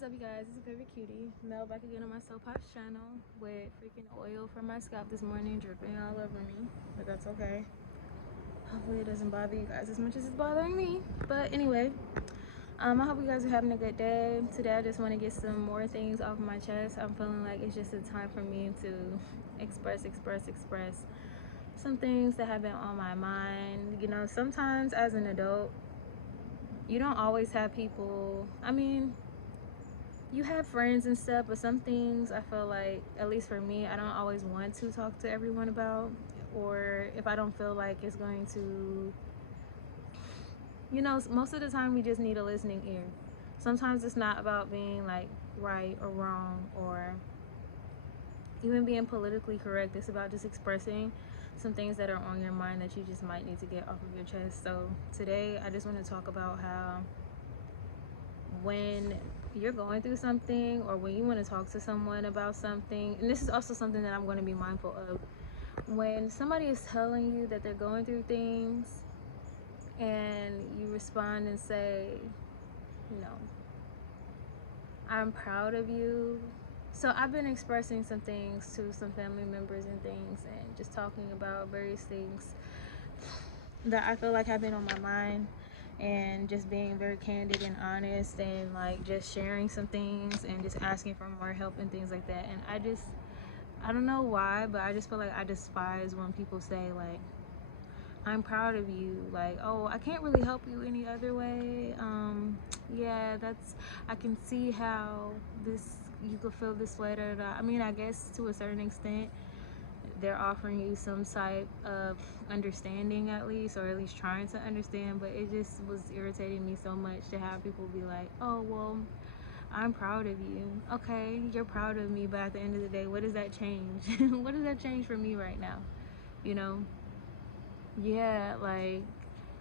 is up, you guys? It's your favorite cutie, Mel, back again on my Soapbox channel with freaking oil from my scalp this morning dripping all over me, but that's okay. Hopefully it doesn't bother you guys as much as it's bothering me. But anyway, I hope you guys are having a good day. Today I just want to get some more things off my chest. I'm feeling like it's just a time for me to express some things that have been on my mind. You know, sometimes as an adult, you don't always have people, you have friends and stuff, but some things I feel like, at least for me, I don't always want to talk to everyone about, or if I don't feel like it's going to, most of the time we just need a listening ear. Sometimes it's not about being like right or wrong or even being politically correct. It's about just expressing some things that are on your mind that you just might need to get off of your chest. So today I just want to talk about how when you're going through something, or when you want to talk to someone about something, and this is also something that I'm going to be mindful of, when somebody is telling you that they're going through things and you respond and say, you know, I'm proud of you. So I've been expressing some things to some family members and things, and just talking about various things that I feel like have been on my mind, and just being very candid and honest, and like just sharing some things and just asking for more help and things like that. And I don't know why, but I just feel like I despise when people say like, I'm proud of you, like, oh, I can't really help you any other way. Yeah, that's, I can see how this, you could feel this way. I mean, I guess to a certain extent they're offering you some type of understanding, at least, or at least trying to understand. But it just was irritating me so much to have people be like, oh, well, I'm proud of you. Okay, you're proud of me, but at the end of the day, what does that change? What does that change for me right now? You know? Yeah, like,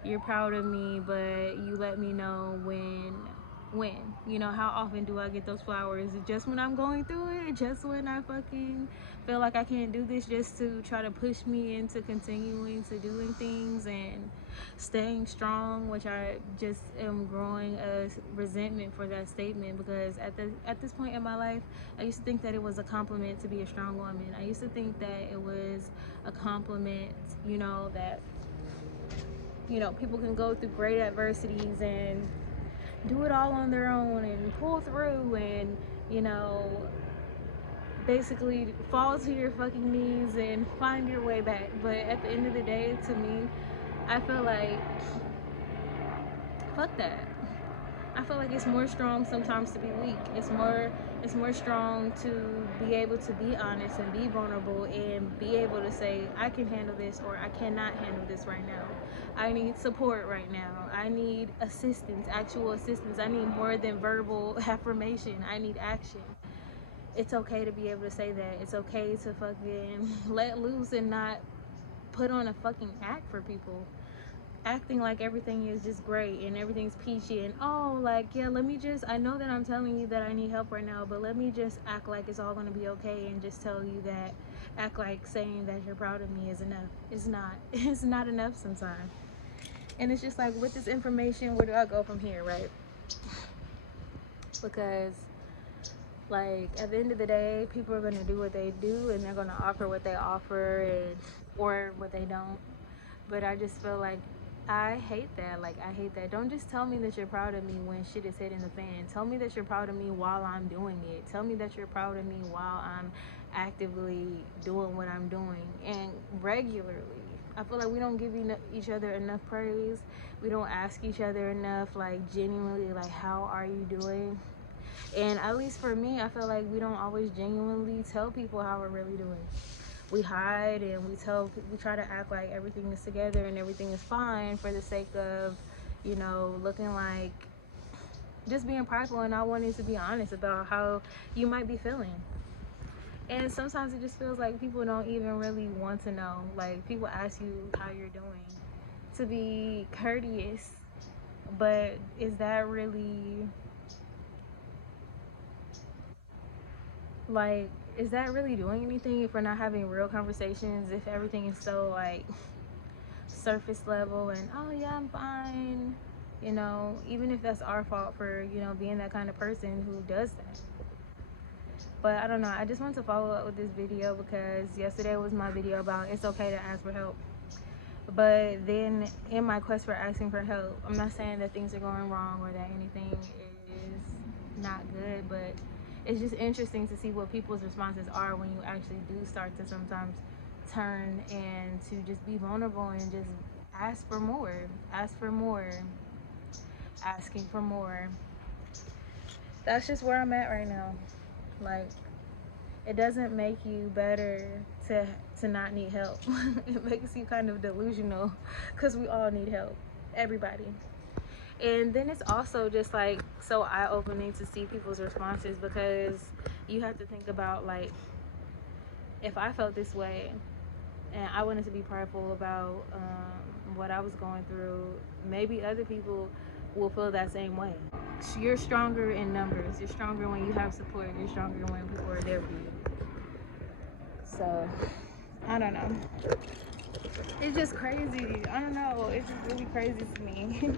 you're proud of me, but you let me know when, how often do I get those flowers? Is it just when I'm going through it? Just when I fucking feel like I can't do this, just to try to push me into continuing to doing things and staying strong, which I just am growing a resentment for that statement, because at this point in my life, I used to think that it was a compliment to be a strong woman. I used to think that it was a compliment, that people can go through great adversities and do it all on their own and pull through and, you know, basically fall to your fucking knees and find your way back. But at the end of the day, to me, I feel like, fuck that. I feel like it's more strong sometimes to be weak. It's more strong to be able to be honest and be vulnerable and be able to say, I can handle this, or I cannot handle this right now. I need support right now. I need assistance, actual assistance. I need more than verbal affirmation. I need action. It's okay to be able to say that. It's okay to fucking let loose and not put on a fucking act for people, acting like everything is just great and everything's peachy, and oh, like, yeah, let me just, I know that I'm telling you that I need help right now, but let me just act like it's all gonna be okay and just tell you that, act like saying that you're proud of me is enough. It's not. It's not enough sometimes. And it's just like, with this information, where do I go from here, right? Because, like, at the end of the day, people are gonna do what they do, and they're gonna offer what they offer, and or what they don't. But I just feel like, I hate that. Like, I hate that. Don't just tell me that you're proud of me when shit is hitting the fan. Tell me that you're proud of me while I'm doing it. Tell me that you're proud of me while I'm actively doing what I'm doing, and regularly. I feel like we don't give each other enough praise. We don't ask each other enough, like, genuinely, like, how are you doing? And at least for me, I feel like we don't always genuinely tell people how we're really doing. We hide, and we try to act like everything is together and everything is fine for the sake of, looking like, just being prideful and not wanting to be honest about how you might be feeling. And sometimes it just feels like people don't even really want to know. Like, people ask you how you're doing to be courteous, but is that really, like, is that really doing anything if we're not having real conversations, if everything is so, like, surface level and, oh yeah, I'm fine, You know, even if that's our fault for, you know, being that kind of person who does that. But I don't know. I just want to follow up with this video because yesterday was my video about it's okay to ask for help. But then in my quest for asking for help, I'm not saying that things are going wrong or that anything is not good, but it's just interesting to see what people's responses are when you actually do start to sometimes turn and to just be vulnerable and just ask for more, ask for more, asking for more. That's just where I'm at right now. Like, it doesn't make you better to not need help. It makes you kind of delusional because we all need help, everybody. And then it's also just like so eye-opening to see people's responses because you have to think about, like, if I felt this way and I wanted to be prideful about what I was going through, maybe other people will feel that same way. You're stronger in numbers. You're stronger when you have support. You're stronger when people are there for you. So, I don't know. It's just crazy. I don't know. It's just really crazy to me.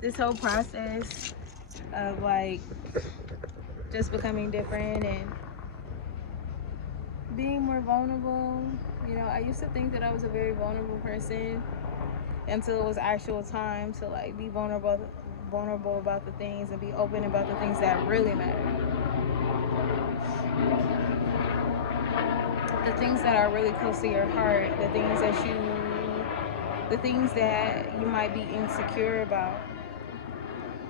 This whole process of, like, just becoming different and being more vulnerable. You know, I used to think that I was a very vulnerable person until it was actual time to, like, be vulnerable about the things and be open about the things that really matter. The things that are really close to your heart, the things that you might be insecure about,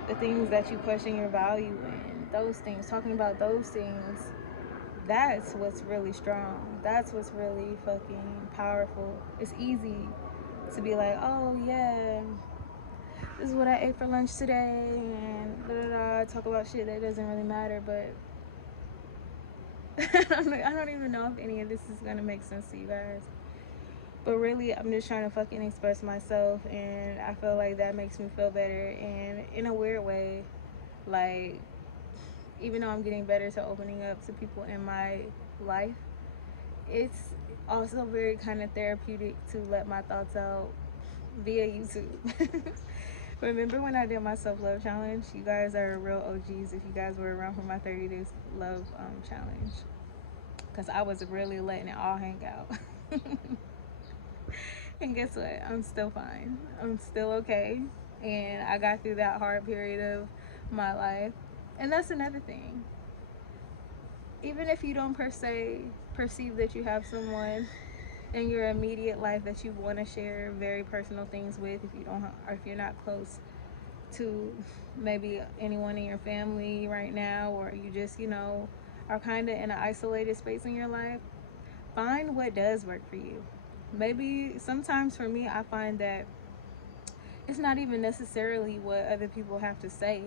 the things that you question your value in, those things, talking about those things, that's what's really strong. That's what's really fucking powerful. It's easy to be like, oh yeah, this is what I ate for lunch today, and da da da, talk about shit that doesn't really matter, but I don't even know if any of this is gonna make sense to you guys. But really, I'm just trying to fucking express myself, and I feel like that makes me feel better. And in a weird way, like, even though I'm getting better to opening up to people in my life, it's also very kind of therapeutic to let my thoughts out via YouTube. Remember when I did my self-love challenge? You guys are real OGs if you guys were around for my 30 days love challenge. Because I was really letting it all hang out. And guess what? I'm still fine. I'm still okay. And I got through that hard period of my life. And that's another thing. Even if you don't per se perceive that you have someone in your immediate life that you want to share very personal things with, if you don't, or if you're not close to maybe anyone in your family right now, or you just, you know, are kind of in an isolated space in your life, find what does work for you. Maybe sometimes for me, I find that it's not even necessarily what other people have to say.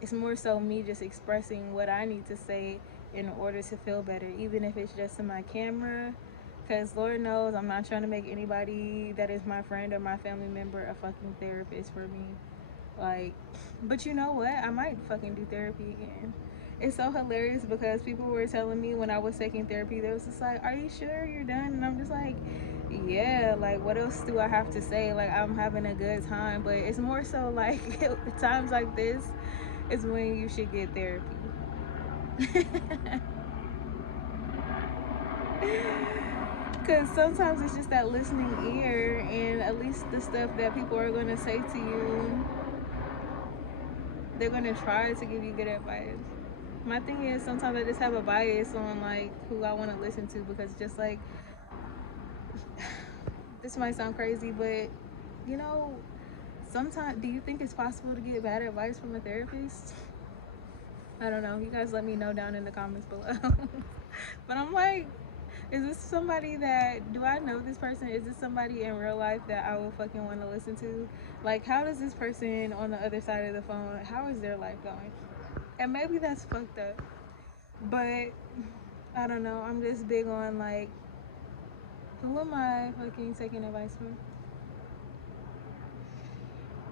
It's more so me just expressing what I need to say in order to feel better, even if it's just in my camera. Because Lord knows I'm not trying to make anybody that is my friend or my family member a fucking therapist for me. Like, but you know what? I might fucking do therapy again. It's so hilarious because people were telling me when I was taking therapy, they was just like, are you sure you're done? And I'm just like, yeah, like, what else do I have to say? Like, I'm having a good time. But it's more so like times like this is when you should get therapy. Because sometimes it's just that listening ear, and at least the stuff that people are going to say to you, they're going to try to give you good advice. My thing is, sometimes I just have a bias on, like, who I want to listen to, because just like, this might sound crazy, but, you know, sometimes, do you think it's possible to get bad advice from a therapist? I don't know. You guys let me know down in the comments below. But I'm like, is this somebody that, do I know this person? Is this somebody in real life that I would fucking want to listen to? Like, how does this person on the other side of the phone, how is their life going? And maybe that's fucked up. But, I don't know. I'm just big on, like, who am I fucking taking advice from?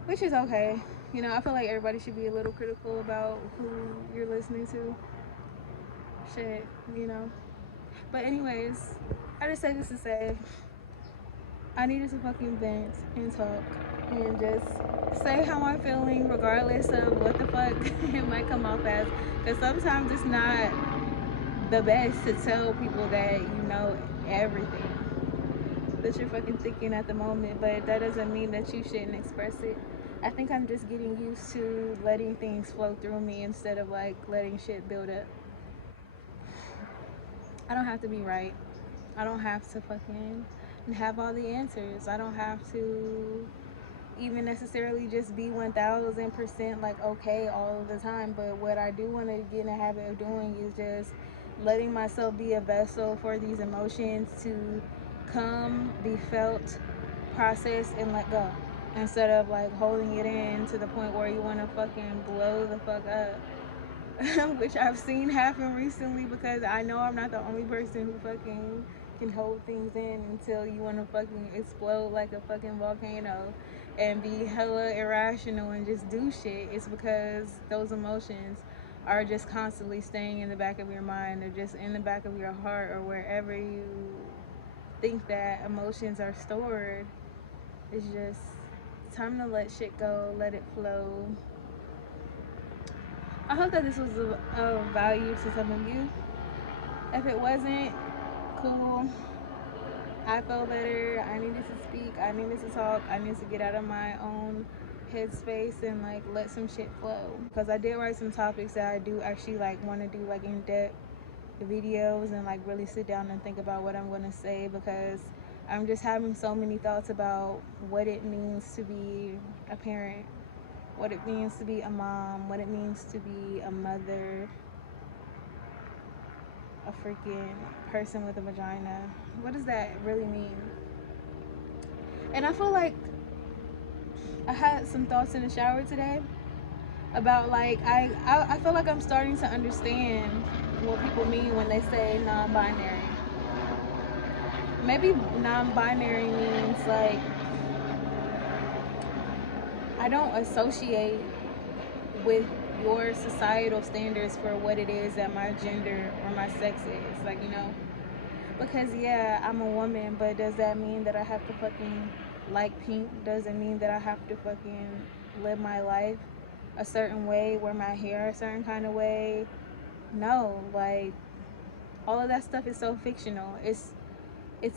Which is okay. You know, I feel like everybody should be a little critical about who you're listening to. Shit, you know. But anyways, I just say this to say I needed to fucking vent and talk and just say how I'm feeling regardless of what the fuck it might come off as. Because sometimes it's not the best to tell people that you know everything that you're fucking thinking at the moment, but that doesn't mean that you shouldn't express it. I think I'm just getting used to letting things flow through me instead of like letting shit build up. I don't have to be right. I don't have to fucking have all the answers. I don't have to even necessarily just be 1000% like okay all of the time. But what I do want to get in the habit of doing is just letting myself be a vessel for these emotions to come, be felt, processed, and let go. Instead of like holding it in to the point where you want to fucking blow the fuck up. Which I've seen happen recently because I know I'm not the only person who fucking can hold things in until you want to fucking explode like a fucking volcano and be hella irrational and just do shit. It's because those emotions are just constantly staying in the back of your mind or just in the back of your heart or wherever you think that emotions are stored. It's just time to let shit go, let it flow. I hope that this was of value to some of you. If it wasn't, cool. I felt better. I needed to speak. I needed to talk. I needed to get out of my own headspace and like let some shit flow. Because I did write some topics that I do actually like want to do like in depth videos and like really sit down and think about what I'm going to say because I'm just having so many thoughts about what it means to be a parent, what it means to be a mom, what it means to be a mother, a freaking person with a vagina. What does that really mean? And I feel like I had some thoughts in the shower today about like I feel like I'm starting to understand what people mean when they say non-binary. Maybe non-binary means like I don't associate with your societal standards for what it is that my gender or my sex is. Like, you know, because yeah, I'm a woman, but does that mean that I have to fucking like pink? Does it mean that I have to fucking live my life a certain way, wear my hair a certain kind of way? No, like all of that stuff is so fictional. It's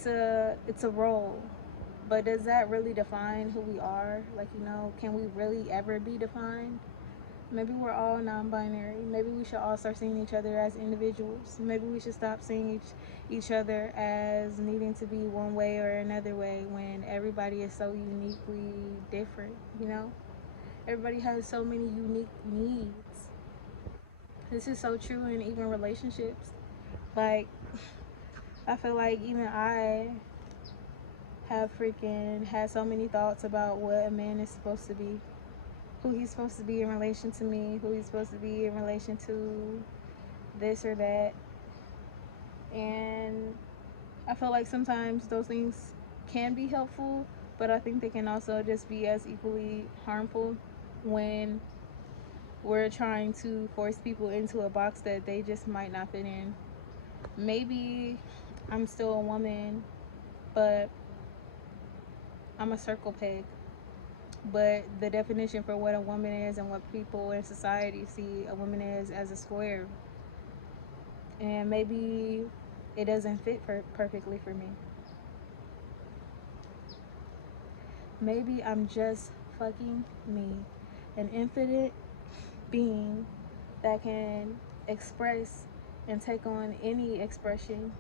a role. But does that really define who we are? Like, you know, can we really ever be defined? Maybe we're all non-binary. Maybe we should all start seeing each other as individuals. Maybe we should stop seeing each other as needing to be one way or another way when everybody is so uniquely different, you know? Everybody has so many unique needs. This is so true in even relationships. Like, I feel like even I have freaking had so many thoughts about what a man is supposed to be, who he's supposed to be in relation to me, who he's supposed to be in relation to this or that. And I feel like sometimes those things can be helpful, but I think they can also just be as equally harmful when we're trying to force people into a box that they just might not fit in. Maybe I'm still a woman, but I'm a circle peg. But the definition for what a woman is and what people in society see a woman is as a square. And maybe it doesn't fit perfectly for me. Maybe I'm just fucking me, an infinite being that can express and take on any expression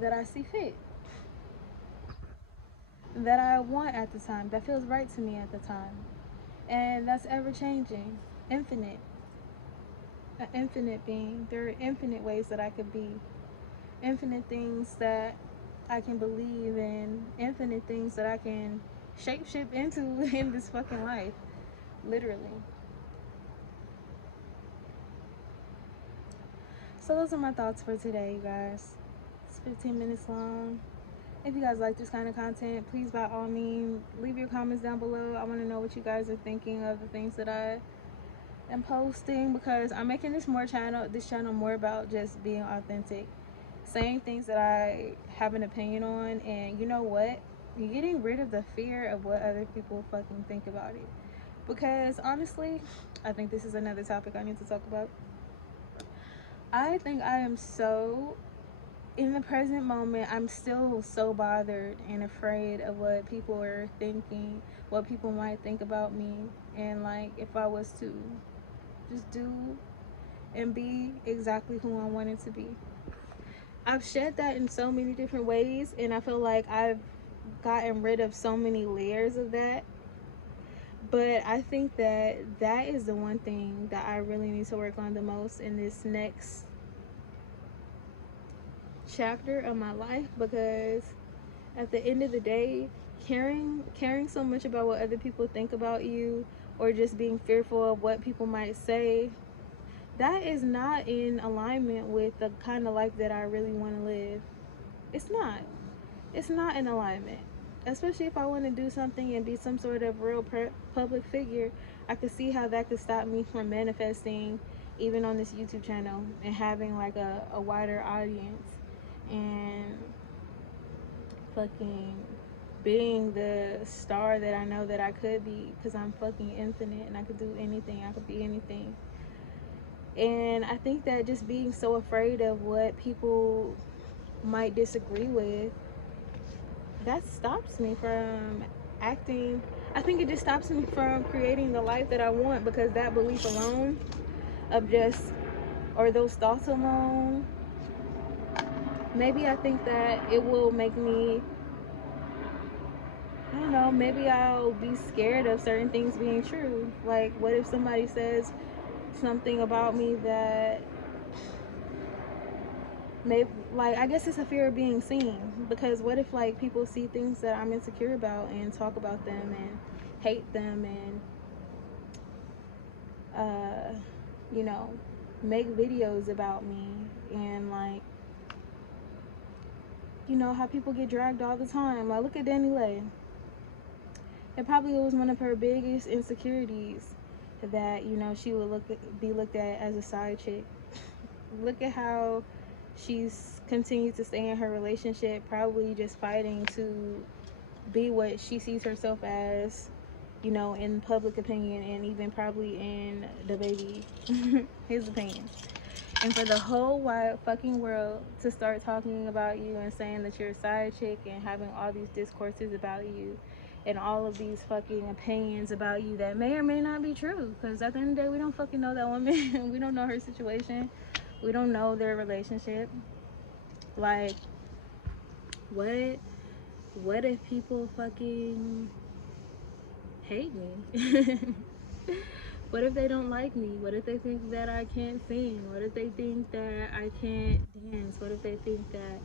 that I see fit, that I want at the time, that feels right to me at the time. And that's ever changing, infinite, an infinite being. There are infinite ways that I could be, infinite things that I can believe in, infinite things that I can shapeshift into in this fucking life, literally. So those are my thoughts for today, you guys. It's 15 minutes long. If you guys like this kind of content, please by all means leave your comments down below. I want to know what you guys are thinking of the things that I am posting because I'm making this channel more about just being authentic, saying things that I have an opinion on, and you know what? You're getting rid of the fear of what other people fucking think about it. Because honestly, I think this is another topic I need to talk about. I think I am so, in the present moment, I'm still so bothered and afraid of what people are thinking, what people might think about me. And like, if I was to just do and be exactly who I wanted to be. I've shed that in so many different ways, and I feel like I've gotten rid of so many layers of that. But I think that that is the one thing that I really need to work on the most in this next chapter of my life, because at the end of the day, caring so much about what other people think about you, or just being fearful of what people might say, that is not in alignment with the kind of life that I really want to live. It's not. It's not in alignment. Especially if I want to do something and be some sort of real public figure, I could see how that could stop me from manifesting even on this YouTube channel and having like a wider audience and fucking being the star that I know that I could be, because I'm fucking infinite and I could do anything. I could be anything. And I think that just being so afraid of what people might disagree with, that stops me from acting. I think it just stops me from creating the life that I want, because that belief alone of just, or those thoughts alone, maybe I think that it will make me, I don't know, maybe I'll be scared of certain things being true. Like, what if somebody says something about me that maybe, like, I guess it's a fear of being seen, because what if like people see things that I'm insecure about and talk about them and hate them and uh you know, make videos about me, and like, you know how people get dragged all the time. Like, look at Danny Lay. It probably was one of her biggest insecurities, that, you know, she would be looked at as a side chick. Look at how she's continued to stay in her relationship, probably just fighting to be what she sees herself as, you know, in public opinion, and even probably in the baby his opinion. And for the whole wide fucking world to start talking about you and saying that you're a side chick and having all these discourses about you and all of these fucking opinions about you that may or may not be true, because at the end of the day, we don't fucking know that woman. We don't know her situation. We don't know their relationship. Like, what if people fucking hate me? What if they don't like me? What if they think that I can't sing? What if they think that I can't dance? What if they think that,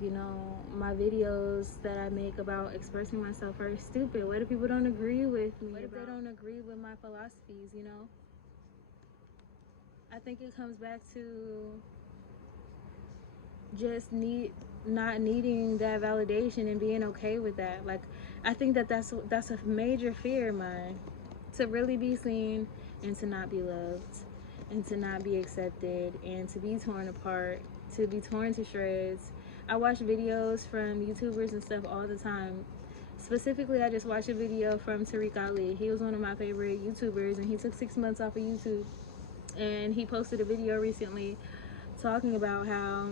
you know, my videos that I make about expressing myself are stupid? What if people don't agree with me? What if they don't agree with my philosophies, you know? I think it comes back to just not needing that validation and being okay with that. Like, I think that that's a major fear of mine, to really be seen and to not be loved and to not be accepted and to be torn apart, to be torn to shreds. I watch videos from YouTubers and stuff all the time. Specifically, I just watched a video from Tarek Ali. He was one of my favorite YouTubers, and he took 6 months off of YouTube. And he posted a video recently talking about how,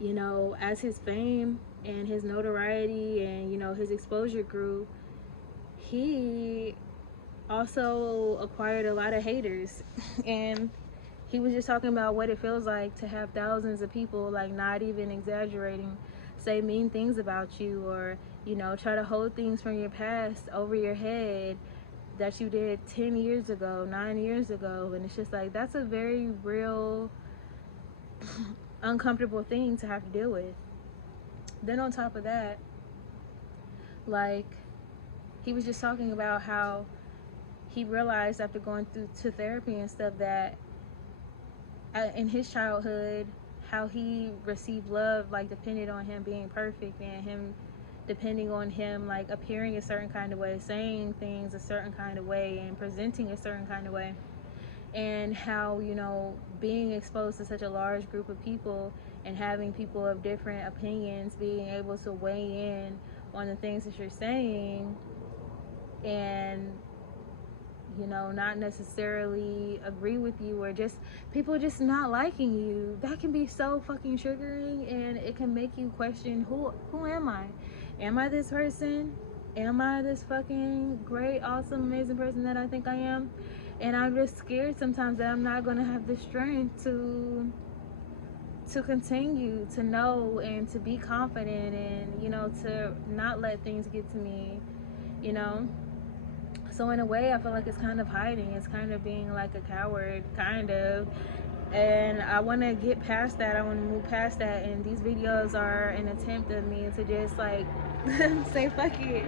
you know, as his fame and his notoriety and, you know, his exposure grew, he also acquired a lot of haters. And he was just talking about what it feels like to have thousands of people, like, not even exaggerating, say mean things about you, or, you know, try to hold things from your past over your head that you did 10 years ago, 9 years ago. And it's just like, that's a very real uncomfortable thing to have to deal with. Then on top of that, like, he was just talking about how he realized after going through to therapy and stuff that in his childhood, how he received love, like, depended on him being perfect, and him depending on him, like, appearing a certain kind of way, saying things a certain kind of way, and presenting a certain kind of way. And how, you know, being exposed to such a large group of people and having people of different opinions being able to weigh in on the things that you're saying, and you know, not necessarily agree with you, or just people just not liking you. That can be so fucking triggering, and it can make you question, who am I? Am I this person? Am I this fucking great, awesome, amazing person that I think I am? And I'm just scared sometimes that I'm not going to have the strength to continue to know and to be confident, and you know, to not let things get to me, you know. So in a way, I feel like it's kind of hiding, it's kind of being like a coward, kind of. And I want to get past that, I want to move past that, and these videos are an attempt of me to just like say fuck it,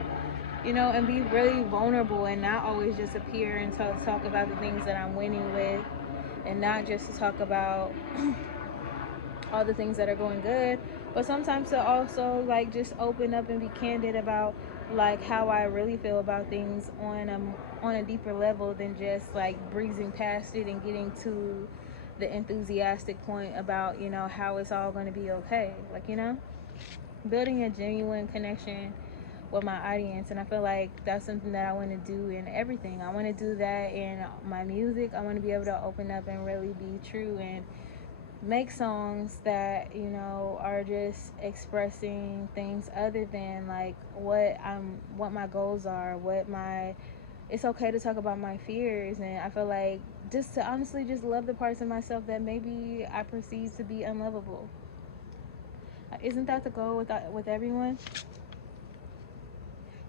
you know, and be really vulnerable, and not always just appear and talk about the things that I'm winning with, and not just to talk about all the things that are going good, but sometimes to also like just open up and be candid about like how I really feel about things on a deeper level than just like breezing past it and getting to the enthusiastic point about, you know, how it's all going to be okay, like, you know, building a genuine connection with my audience. And I feel like that's something that I want to do in everything. I want to do that in my music. I want to be able to open up and really be true and make songs that, you know, are just expressing things other than like what my goals are, what my it's okay to talk about my fears. And I feel like just to honestly just love the parts of myself that maybe I perceive to be unlovable. Isn't that the goal with everyone?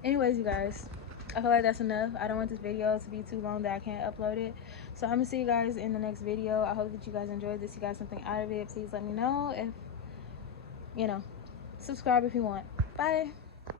Anyways, you guys, I feel like that's enough. I don't want this video to be too long that I can't upload it. So I'm gonna see you guys in the next video. I hope that you guys enjoyed this, you got something out of it. Please let me know. If, you know, subscribe if you want. Bye.